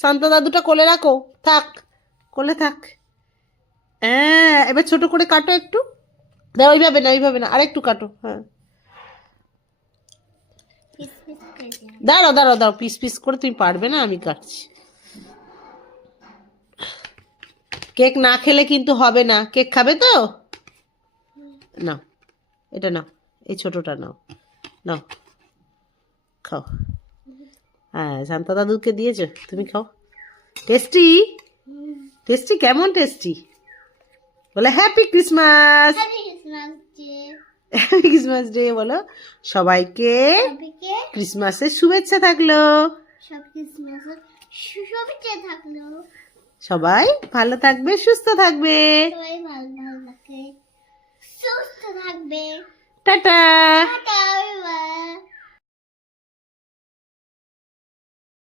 শান্ত দাদুটা কোলে রাখো, থাক কোলে থাক। হ্যাঁ, এবার ছোট করে কাটো একটু। ওইভাবে না, আরেকটু কাটো। হ্যাঁ, দাঁড়াও, পিস পিস করে তুমি পারবে না, আমি কাটছি। কেক না খেলে কিন্তু হবে না। কেক খাবে তো? নাও, এটা নাও, এই ছোটটা নাও, নাও খাও। হ্যাঁ, শান্তা দাদুকে দিয়েছো, তুমি খাও। টেস্টি? টেস্টি? কেমন টেস্টি? বলে happy Christmas. Happy Christmas day বলো সবাইকে। ক্রিসমাসের শুভেচ্ছা থাকলো। সবাই ভালো থাকবে, সুস্থ থাকবে। টাটা।